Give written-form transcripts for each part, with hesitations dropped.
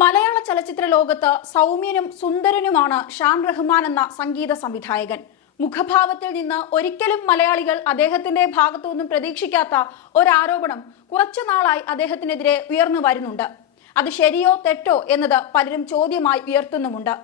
മലയാള ചലച്ചിത്ര ലോകത്ത് സൗമ്യനും സുന്ദരനുമാണ് ഷാൻ റഹ്മാൻ എന്ന സംഗീത സംവിധായകൻ. മുഖഭാവത്തിൽ നിന്ന് ഒരിക്കലും മലയാളികൾ അദ്ദേഹത്തിന്റെ ഭാഗത്തുനിന്നും പ്രതീക്ഷിക്കാത്ത ഒരാരോപണം കുറച്ചു നാളായി അദ്ദേഹത്തിനെതിരെ ഉയർന്നു വരുന്നുണ്ട്. അത് ശരിയോ തെറ്റോ എന്നത് പലരും ചോദ്യമായി ഉയർത്തുന്നുമുണ്ട്.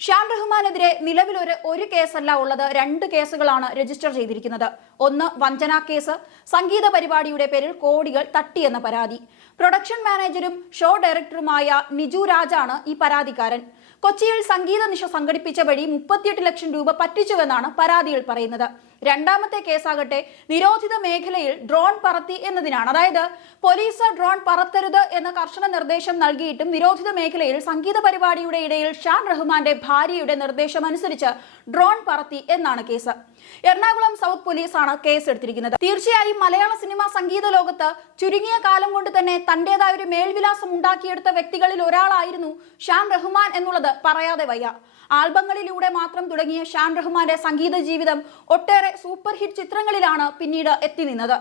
ഷാൻ റഹ്മാനെതിരെ നിലവിൽ ഒരു കേസല്ല ഉള്ളത്, 2 കേസുകളാണ് രജിസ്റ്റർ ചെയ്തിരിക്കുന്നത്. ഒന്ന് വഞ്ചനാ കേസ്, സംഗീത പരിപാടിയുടെ പേരിൽ കോടികൾ തട്ടിയെന്ന പരാതി. പ്രൊഡക്ഷൻ മാനേജരും ഷോ ഡയറക്ടറുമായ നിജു രാജാണ് ഈ പരാതിക്കാരൻ. കൊച്ചിയിൽ സംഗീത നിശ സംഘടിപ്പിച്ച വഴി 38 ലക്ഷം രൂപ പറ്റിച്ചുവെന്നാണ് പരാതിയിൽ പറയുന്നത്. രണ്ടാമത്തെ കേസാകട്ടെ നിരോധിത മേഖലയിൽ ഡ്രോൺ പറത്തി എന്നതിനാണ്. അതായത് പോലീസ് ഡ്രോൺ പറത്തരുത് എന്ന കർശന നിർദ്ദേശം നൽകിയിട്ടും നിരോധിത മേഖലയിൽ സംഗീത പരിപാടിയുടെ ഇടയിൽ ഷാൻ റഹ്മാന്റെ ഭാര്യയുടെ നിർദ്ദേശം അനുസരിച്ച് ഡ്രോൺ പറത്തി എന്നാണ് കേസ്. എറണാകുളം സൗത്ത് പോലീസാണ് കേസ് എടുത്തിരിക്കുന്നത്. തീർച്ചയായും മലയാള സിനിമാ സംഗീത ലോകത്ത് ചുരുങ്ങിയ കാലം കൊണ്ട് തന്നെ തന്റേതായ ഒരു മേൽവിലാസം ഉണ്ടാക്കിയെടുത്ത വ്യക്തികളിൽ ഒരാളായിരുന്നു ഷാൻ റഹ്മാൻ എന്നുള്ളത് പറയാതെ വയ്യ. ആൽബങ്ങളിലൂടെ മാത്രം തുടങ്ങിയ ഷാൻ റഹ്മാന്റെ സംഗീത ജീവിതം ഒട്ടേറെ സൂപ്പർ ഹിറ്റ് ചിത്രങ്ങളിലാണ് പിന്നീട് എത്തി നിന്നത്.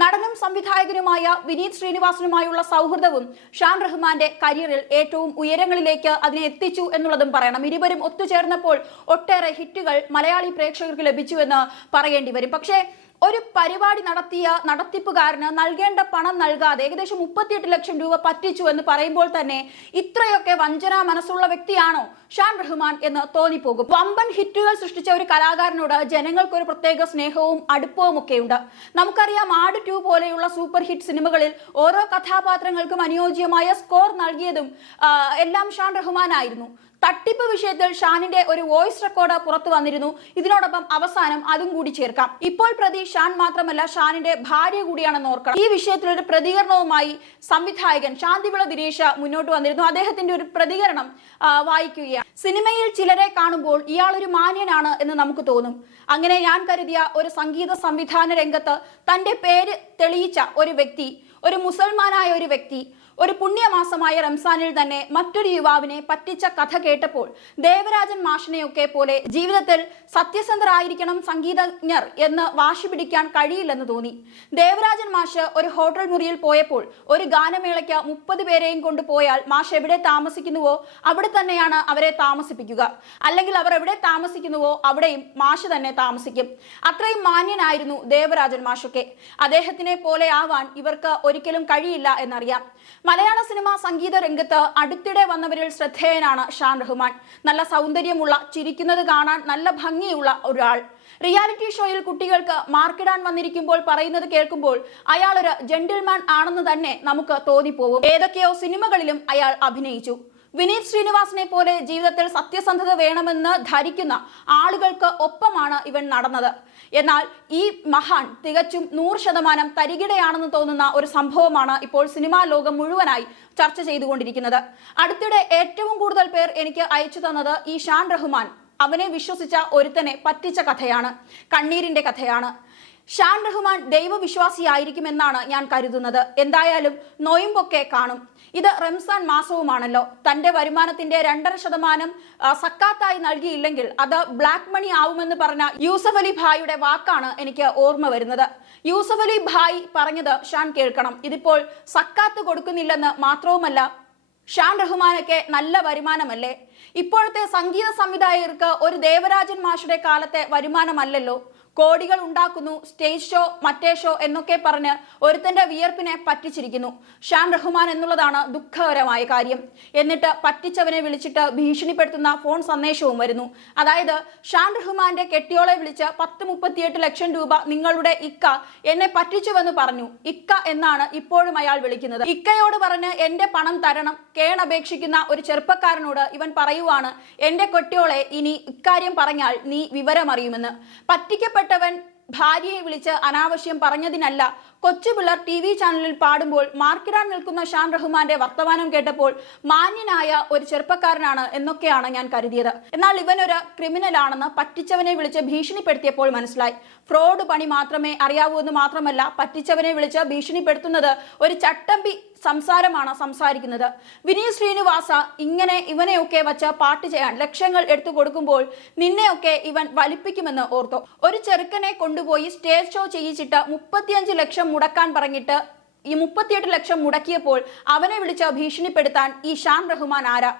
നടനും സംവിധായകനുമായ വിനീത് ശ്രീനിവാസനുമായുള്ള സൗഹൃദവും ഷാൻ റഹ്മാന്റെ കരിയറിൽ ഏറ്റവും ഉയരങ്ങളിലേക്ക് അതിനെ എത്തിച്ചു എന്നുള്ളതും പറയണം. ഇരുവരും ഒത്തുചേർന്നപ്പോൾ ഒട്ടേറെ ഹിറ്റുകൾ മലയാളി പ്രേക്ഷകർക്ക് ലഭിച്ചുവെന്ന് പറയേണ്ടി വരും. പക്ഷേ ഒരു പരിപാടി നടത്തിയ നടത്തിപ്പുകാരന് നൽകേണ്ട പണം നൽകാതെ ഏകദേശം 38 ലക്ഷം രൂപ പറ്റിച്ചു എന്ന് പറയുമ്പോൾ തന്നെ ഇത്രയൊക്കെ വഞ്ചനാ മനസ്സുള്ള വ്യക്തിയാണോ ഷാൻ റഹ്മാൻ എന്ന് തോന്നിപ്പോകും. വമ്പൻ ഹിറ്റുകൾ സൃഷ്ടിച്ച ഒരു കലാകാരനോട് ജനങ്ങൾക്ക് ഒരു പ്രത്യേക സ്നേഹവും അടുപ്പവും ഒക്കെ ഉണ്ട്. നമുക്കറിയാം, ആട് 2 പോലെയുള്ള സൂപ്പർ ഹിറ്റ് സിനിമകളിൽ ഓരോ കഥാപാത്രങ്ങൾക്കും അനുയോജ്യമായ സ്കോർ നൽകിയതും എല്ലാം ഷാൻ റഹ്മാൻ ആയിരുന്നു. തട്ടിപ്പ് വിഷയത്തിൽ ഷാനിന്റെ ഒരു വോയിസ് റെക്കോർഡ് പുറത്തു വന്നിരുന്നു. ഇതിനോടൊപ്പം അവസാനം അതും കൂടി ചേർക്കാം. ഇപ്പോൾ പ്രതി ഷാൻ മാത്രമല്ല, ഷാനിന്റെ ഭാര്യ കൂടിയാണെന്ന് ഓർക്കണം. ഈ വിഷയത്തിൽ ഒരു പ്രതികരണവുമായി സംവിധായകൻ ശാന്തിവിള ദിനേശ് മുന്നോട്ട് വന്നിരുന്നു. അദ്ദേഹത്തിന്റെ ഒരു പ്രതികരണം വായിക്കുകയാണ്. സിനിമയിൽ ചിലരെ കാണുമ്പോൾ ഇയാൾ ഒരു മാന്യനാണ് എന്ന് നമുക്ക് തോന്നും. അങ്ങനെ ഞാൻ കരുതിയ ഒരു സംഗീത സംവിധാന രംഗത്ത് തന്റെ പേര് തെളിയിച്ച ഒരു വ്യക്തി, ഒരു മുസൽമാനായ ഒരു വ്യക്തി, ഒരു പുണ്യമാസമായ റംസാനിൽ തന്നെ മറ്റൊരു യുവാവിനെ പറ്റിച്ച കഥ കേട്ടപ്പോൾ ദേവരാജൻ മാഷിനെയൊക്കെ പോലെ ജീവിതത്തിൽ സത്യസന്ധരായിരിക്കണം സംഗീതജ്ഞർ എന്ന് വാശി പിടിക്കാൻ കഴിയില്ലെന്ന് തോന്നി. ദേവരാജൻ മാഷ് ഒരു ഹോട്ടൽ മുറിയിൽ പോയപ്പോൾ ഒരു ഗാനമേളയ്ക്ക് 30 പേരെയും കൊണ്ടുപോയാൽ മാഷ് എവിടെ താമസിക്കുന്നുവോ അവിടെ തന്നെയാണ് അവരെ താമസിപ്പിക്കുക. അല്ലെങ്കിൽ അവർ എവിടെ താമസിക്കുന്നുവോ അവിടെയും മാഷ് തന്നെ താമസിക്കും. അത്രയും മാന്യനായിരുന്നു ദേവരാജൻ മാഷൊക്കെ. അദ്ദേഹത്തിനെ പോലെ ആവാൻ ഇവർക്ക് ഒരിക്കലും കഴിയില്ല എന്നറിയാം. മലയാള സിനിമാ സംഗീത രംഗത്ത് അടുത്തിടെ വന്നവരിൽ ശ്രദ്ധേയനാണ് ഷാൻ റഹ്മാൻ. നല്ല സൗന്ദര്യമുള്ള, ചിരിക്കുന്നത് കാണാൻ നല്ല ഭംഗിയുള്ള ഒരാൾ. റിയാലിറ്റി ഷോയിൽ കുട്ടികൾക്ക് മാർക്കിടാൻ വന്നിരിക്കുമ്പോൾ പറയുന്നത് കേൾക്കുമ്പോൾ അയാൾ ഒരു ജെന്റിൽമാൻ ആണെന്ന് തന്നെ നമുക്ക് തോന്നിപ്പോകും. ഏതൊക്കെയോ സിനിമകളിലും അയാൾ അഭിനയിച്ചു. വിനീത് ശ്രീനിവാസനെ പോലെ ജീവിതത്തിൽ സത്യസന്ധത വേണമെന്ന് ധരിക്കുന്ന ആളുകൾക്ക് ഒപ്പമാണ് ഇവൻ നടന്നത്. എന്നാൽ ഈ മഹാൻ തികച്ചും 100% തരികിടയാണെന്ന് തോന്നുന്ന ഒരു സംഭവമാണ് ഇപ്പോൾ സിനിമാ ലോകം മുഴുവനായി ചർച്ച ചെയ്തുകൊണ്ടിരിക്കുന്നത്. അടുത്തിടെ ഏറ്റവും കൂടുതൽ പേർ എനിക്ക് അയച്ചു തന്നത് ഈ ഷാൻ റഹ്മാൻ അവനെ വിശ്വസിച്ച ഒരുത്തനെ പറ്റിച്ച കഥയാണ്, കണ്ണീരിന്റെ കഥയാണ്. ഷാൻ റഹ്മാൻ ദൈവവിശ്വാസിയായിരിക്കുമെന്നാണ് ഞാൻ കരുതുന്നത്. എന്തായാലും നോയമ്പൊക്കെ കാണും. ഇത് റംസാൻ മാസവുമാണല്ലോ. തന്റെ വരുമാനത്തിന്റെ 2.5% സക്കാത്തായി നൽകിയില്ലെങ്കിൽ അത് ബ്ലാക്ക് മണി ആവുമെന്ന് പറഞ്ഞ യൂസഫ് അലി ഭായിയുടെ വാക്കാണ് എനിക്ക് ഓർമ്മ വരുന്നത്. യൂസഫ് അലി ഭായ് പറഞ്ഞത് ഷാൻ കേൾക്കണം. ഇതിപ്പോൾ സക്കാത്ത് കൊടുക്കുന്നില്ലെന്ന് മാത്രവുമല്ല, ഷാൻ റഹ്മാനൊക്കെ നല്ല വരുമാനമല്ലേ? ഇപ്പോഴത്തെ സംഗീത സംവിധായകർക്ക് ഒരു ദേവരാജൻ മാഷുടെ കാലത്തെ വരുമാനമല്ലല്ലോ. കോടികൾ ഉണ്ടാക്കുന്നു, സ്റ്റേജ് ഷോ, മറ്റേ ഷോ എന്നൊക്കെ പറഞ്ഞ് ഒരുത്തന്റെ വിയർപ്പിനെ പറ്റിച്ചിരിക്കുന്നു ഷാൻ റഹ്മാൻ എന്നുള്ളതാണ് ദുഃഖകരമായ കാര്യം. എന്നിട്ട് പറ്റിച്ചവനെ വിളിച്ചിട്ട് ഭീഷണിപ്പെടുത്തുന്ന ഫോൺ സന്ദേശവും വരുന്നു. അതായത് ഷാൻ റഹ്മാന്റെ കെട്ടിയോളെ വിളിച്ച് 38 ലക്ഷം രൂപ നിങ്ങളുടെ ഇക്ക എന്നെ പറ്റിച്ചുവെന്ന് പറഞ്ഞു. ഇക്ക എന്നാണ് ഇപ്പോഴും അയാൾ വിളിക്കുന്നത്. ഇക്കയോട് പറഞ്ഞ് എന്റെ പണം തരണം കേണപേക്ഷിക്കുന്ന ഒരു ചെറുപ്പക്കാരനോട് ഇവൻ പറയുവാണ്, എന്റെ കെട്ടിയോളെ ഇനി ഇക്കാര്യം പറഞ്ഞാൽ നീ വിവരമറിയുമെന്ന്. പറ്റിക്കപ്പെട്ടവൻ ഭാര്യയെ വിളിച്ച് അനാവശ്യം പറഞ്ഞതിനല്ല, കൊച്ചുപിള്ളർ TV ചാനലിൽ പാടുമ്പോൾ മാർക്കിടാൻ നിൽക്കുന്ന ഷാൻ റഹ്മാന്റെ വർത്തമാനം കേട്ടപ്പോൾ മാന്യനായ ഒരു ചെറുപ്പക്കാരനാണ് എന്നൊക്കെയാണ് ഞാൻ കരുതിയത്. എന്നാൽ ഇവനൊരു ക്രിമിനലാണെന്ന് പറ്റിച്ചവനെ വിളിച്ച് ഭീഷണിപ്പെടുത്തിയപ്പോൾ മനസ്സിലായി. ഫ്രോഡ് പണി മാത്രമേ അറിയാവൂ എന്ന് മാത്രമല്ല, പറ്റിച്ചവനെ വിളിച്ച് ഭീഷണിപ്പെടുത്തുന്നത് ഒരു ചട്ടമ്പി സംസാരമാണ് സംസാരിക്കുന്നത്. വിനീത് ശ്രീനിവാസ ഇങ്ങനെ ഇവനെയൊക്കെ വച്ച് പാട്ട് ചെയ്യാൻ ലക്ഷങ്ങൾ എടുത്തു കൊടുക്കുമ്പോൾ നിന്നെയൊക്കെ ഇവൻ വലിപ്പിക്കുമെന്ന് ഓർത്തോ? ഒരു ചെറുക്കനെ കൊണ്ടുപോയി സ്റ്റേജ് ഷോ ചെയ്യിച്ചിട്ട് 35 ലക്ഷം മുടക്കാൻ പറഞ്ഞിട്ട് ഈ 38 ലക്ഷം മുടക്കിയപ്പോൾ അവനെ വിളിച്ച് ഭീഷണിപ്പെടുത്താൻ ഈ ഷാൻ റഹ്മാൻ ആരാ?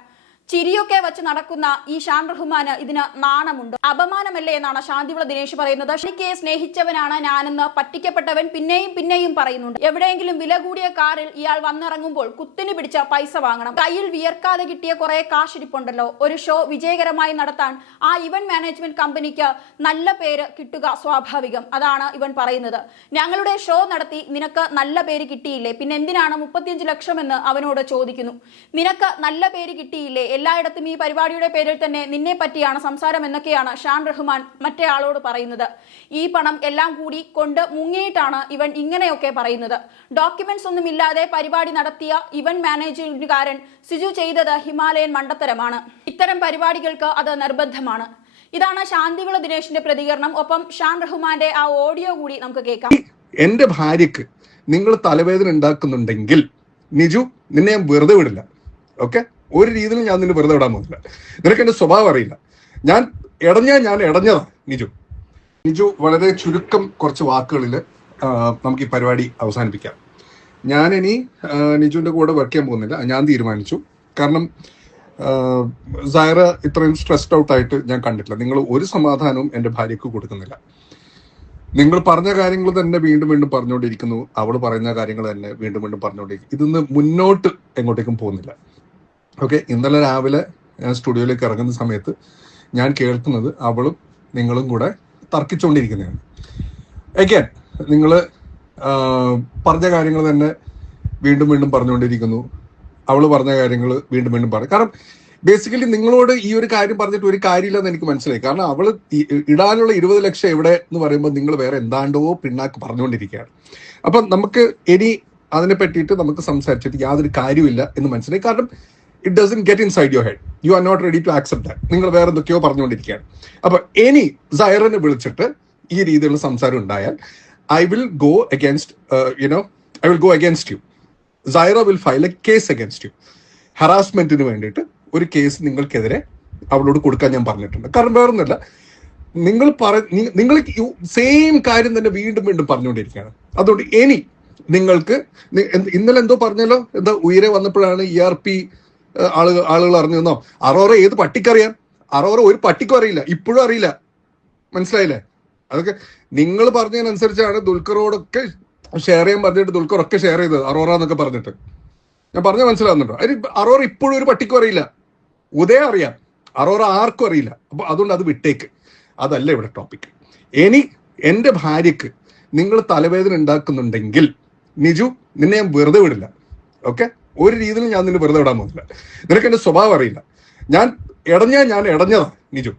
ചിരിയൊക്കെ വെച്ച് നടക്കുന്ന ഈ ഷാൻ റഹ്മാന് ഇതിന് നാണമുണ്ട്? അപമാനമല്ലേ എന്നാണ് ശാന്തിവിള ദിനേശ് പറയുന്നത്. ഷാനിക്കയെ സ്നേഹിച്ചവനാണ് ഞാനെന്ന് പറ്റിക്കപ്പെട്ടവൻ പിന്നെയും പറയുന്നുണ്ട്. എവിടെയെങ്കിലും വില കൂടിയ കാറിൽ ഇയാൾ വന്നിറങ്ങുമ്പോൾ കുത്തിന് പിടിച്ച പൈസ വാങ്ങണം. കയ്യിൽ വിയർക്കാതെ കിട്ടിയ കുറെ കാശിരിപ്പുണ്ടല്ലോ. ഒരു ഷോ വിജയകരമായി നടത്താൻ ആ ഇവന്റ് മാനേജ്മെന്റ് കമ്പനിക്ക് നല്ല പേര് കിട്ടുക സ്വാഭാവികം. അതാണ് ഇവൻ പറയുന്നത്. ഞങ്ങളുടെ ഷോ നടത്തി നിനക്ക് നല്ല പേര് കിട്ടിയില്ലേ, പിന്നെ എന്തിനാണ് 35 ലക്ഷം എന്ന് അവനോട് ചോദിക്കുന്നു. നിനക്ക് നല്ല പേര് കിട്ടിയില്ലേ, എല്ലായിടത്തും ഈ പരിപാടിയുടെ പേരിൽ തന്നെ നിന്നെ പറ്റിയാണ് സംസാരം എന്നൊക്കെയാണ് ഷാൻ റഹ്മാൻ മറ്റേ ആളോട് പറയുന്നത്. ഈ പണം എല്ലാം കൂടി കൊണ്ട് മുങ്ങിയിട്ടാണ് ഇവൻ ഇങ്ങനെയൊക്കെ പറയുന്നത്. ഡോക്യുമെന്റ്സ് ഒന്നും ഇല്ലാതെ പരിപാടി നടത്തിയ ഇവന്റ് മാനേജ്മെന്റുകാരൻ സിജു ചെയ്തത് ഹിമാലയൻ മണ്ടത്തരമാണ്. ഇത്തരം പരിപാടികൾക്ക് അത് നിർബന്ധമാണ്. ഇതാണ് ശാന്തിവിള ദിനേശിന്റെ പ്രതികരണം. ഒപ്പം ഷാൻ റഹ്മാന്റെ ആ ഓഡിയോ കൂടി നമുക്ക് കേൾക്കാം. എന്റെ ഭാര്യക്ക് നിങ്ങൾ തലവേദന ഉണ്ടാക്കുന്നുണ്ടെങ്കിൽ നിജു നിന്നെ ഞാൻ വെറുതെ വിടില്ല. ഓക്കെ, ഒരു രീതിയിലും ഞാൻ നിന്നെ വെറുതെ വിടാൻ പോകുന്നില്ല. നിനക്ക് എന്റെ സ്വഭാവം അറിയില്ല. ഞാൻ ഇടഞ്ഞതാ നിജു. വളരെ ചുരുക്കം കുറച്ച് വാക്കുകളിൽ നമുക്ക് ഈ പരിപാടി അവസാനിപ്പിക്കാം. ഞാൻ ഇനി നിജുവിന്റെ കൂടെ വർക്ക് ചെയ്യാൻ പോകുന്നില്ല, ഞാൻ തീരുമാനിച്ചു. കാരണം സൈറ ഇത്രയും സ്ട്രെസ്ഡ് ഔട്ട് ആയിട്ട് ഞാൻ കണ്ടിട്ടില്ല. നിങ്ങൾ ഒരു സമാധാനവും എന്റെ ഭാര്യക്ക് കൊടുക്കുന്നില്ല. നിങ്ങൾ പറഞ്ഞ കാര്യങ്ങൾ തന്നെ വീണ്ടും വീണ്ടും പറഞ്ഞുകൊണ്ടിരിക്കുന്നു. അവൾ പറയുന്ന കാര്യങ്ങൾ തന്നെ വീണ്ടും വീണ്ടും പറഞ്ഞുകൊണ്ടിരിക്കും. ഇതൊന്ന് മുന്നോട്ട് എങ്ങോട്ടേക്കും പോകുന്നില്ല. ഓക്കെ, ഇന്നലെ രാവിലെ ഞാൻ സ്റ്റുഡിയോയിലേക്ക് ഇറങ്ങുന്ന സമയത്ത് ഞാൻ കേൾക്കുന്നത് അവളും നിങ്ങളും കൂടെ തർക്കിച്ചുകൊണ്ടിരിക്കുന്നതാണ്. അഗൈൻ നിങ്ങൾ പറഞ്ഞ കാര്യങ്ങൾ തന്നെ വീണ്ടും വീണ്ടും പറഞ്ഞുകൊണ്ടിരിക്കുന്നു. അവൾ പറഞ്ഞ കാര്യങ്ങൾ വീണ്ടും വീണ്ടും പറയും. കാരണം ബേസിക്കലി നിങ്ങളോട് ഈ ഒരു കാര്യം പറഞ്ഞിട്ട് ഒരു കാര്യമില്ലെന്ന് എനിക്ക് മനസ്സിലായി. കാരണം അവള് ഇടാനുള്ള 20 ലക്ഷം എവിടെ എന്ന് പറയുമ്പോൾ നിങ്ങൾ വേറെ എന്താണ്ടോ പിണ്ണാക്ക് പറഞ്ഞുകൊണ്ടിരിക്കുകയാണ്. അപ്പം നമുക്ക് ഇനി അതിനെ പറ്റിയിട്ട് നമുക്ക് സംസാരിച്ചിട്ട് യാതൊരു കാര്യമില്ല എന്ന് മനസ്സിലായി. കാരണം it doesn't get inside your head. You are not ready to accept that. നിങ്ങൾ വേറെ എന്തൊക്കെയോ പറഞ്ഞുകൊണ്ടിരിക്കുകയാണ്. അപ്പൊ ഇനി സൈറനെ വിളിച്ചിട്ട് ഈ രീതിയിലുള്ള സംസാരം ഉണ്ടായാൽ I will go against you. Saira will file a case against you. ഹറാസ്മെന്റിന് വേണ്ടിയിട്ട് ഒരു കേസ് നിങ്ങൾക്കെതിരെ അവളോട് കൊടുക്കാൻ ഞാൻ പറഞ്ഞിട്ടുണ്ട്. കാരണം വേറൊന്നുമല്ല, നിങ്ങൾ സെയിം കാര്യം തന്നെ വീണ്ടും വീണ്ടും പറഞ്ഞുകൊണ്ടിരിക്കുകയാണ്. അതുകൊണ്ട് ഇനി നിങ്ങൾക്ക് ഇന്നലെ എന്തോ പറഞ്ഞല്ലോ, എന്താ ഉയരെ വന്നപ്പോഴാണ് ERP ആളുകൾ അറിഞ്ഞെന്നോ. അറോറ ഏത് പട്ടിക്കറിയാം? അറോറ ഒരു പട്ടിക്കും അറിയില്ല, ഇപ്പോഴും അറിയില്ല. മനസ്സിലായില്ലേ? അതൊക്കെ നിങ്ങൾ പറഞ്ഞതിനനുസരിച്ചാണ് ദുൽഖറോടൊക്കെ ഷെയർ ചെയ്യാൻ പറഞ്ഞിട്ട് ദുൽഖർ ഒക്കെ ഷെയർ ചെയ്തത് അറോറ എന്നൊക്കെ പറഞ്ഞിട്ട്. ഞാൻ പറഞ്ഞ മനസ്സിലാവുന്നുണ്ടോ? അറോറ ഇപ്പോഴും ഒരു പട്ടിക്കും അറിയില്ല. ഉദയം അറിയാം, അറോറ ആർക്കും അറിയില്ല. അപ്പൊ അതുകൊണ്ട് അത് വിട്ടേക്ക്. അതല്ല ഇവിടെ ടോപ്പിക്. ഇനി എന്റെ ഭാര്യക്ക് നിങ്ങൾ തലവേദന ഉണ്ടാക്കുന്നുണ്ടെങ്കിൽ നിജു നിന്നെ ഞാൻ വെറുതെ വിടില്ല. ഓക്കെ, ഒരു രീതിയിലും ഞാൻ നിന്നെ വെറുതെ വിടാൻ പോകുന്നില്ല. നിനക്ക് എന്റെ സ്വഭാവം അറിയില്ല. ഞാൻ ഇടഞ്ഞതാ നിജു.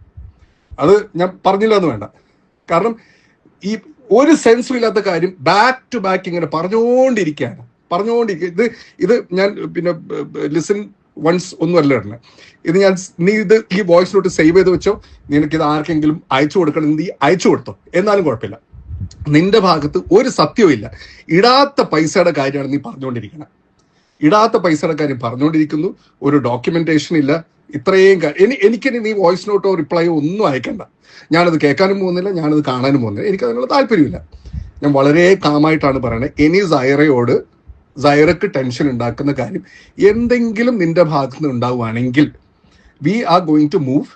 അത് ഞാൻ പറഞ്ഞില്ല എന്ന് വേണ്ട. കാരണം ഈ ഒരു സെൻസും ഇല്ലാത്ത കാര്യം ബാക്ക് ടു ബാക്ക് ഇങ്ങനെ പറഞ്ഞുകൊണ്ടിരിക്കുകയാണ്. ഇത് ഞാൻ പിന്നെ ലിസൺ വൺസ് ഒന്നുമല്ല ഇടണേ. നീ ഈ വോയിസ് നോട്ട് സേവ് ചെയ്ത് വെച്ചോ. നിനക്കിത് ആർക്കെങ്കിലും അയച്ചു കൊടുക്കണം, നീ അയച്ചു കൊടുത്തോ, എന്നാലും കുഴപ്പമില്ല. നിന്റെ ഭാഗത്ത് ഒരു സത്യവും ഇല്ല. ഇടാത്ത പൈസയുടെ കാര്യമാണ് നീ പറഞ്ഞുകൊണ്ടിരിക്കുന്നത്. ഇടാത്ത പൈസയുടെ കാര്യം പറഞ്ഞുകൊണ്ടിരിക്കുന്നു. ഒരു ഡോക്യുമെന്റേഷൻ ഇല്ല. ഇത്രയും എനിക്കിനി നീ വോയിസ് നോട്ടോ റിപ്ലൈയോ ഒന്നും അയക്കണ്ട. ഞാനത് കേൾക്കാനും പോകുന്നില്ല, ഞാനത് കാണാനും പോകുന്നില്ല. എനിക്ക് അതിനുള്ള താല്പര്യമില്ല. ഞാൻ വളരെ കാമായിട്ടാണ് പറയണത്. ഇനി സൈറക്ക് ടെൻഷൻ ഉണ്ടാക്കുന്ന കാര്യം എന്തെങ്കിലും നിന്റെ ഭാഗത്ത് നിന്ന് ഉണ്ടാവുകയാണെങ്കിൽ we are going to move.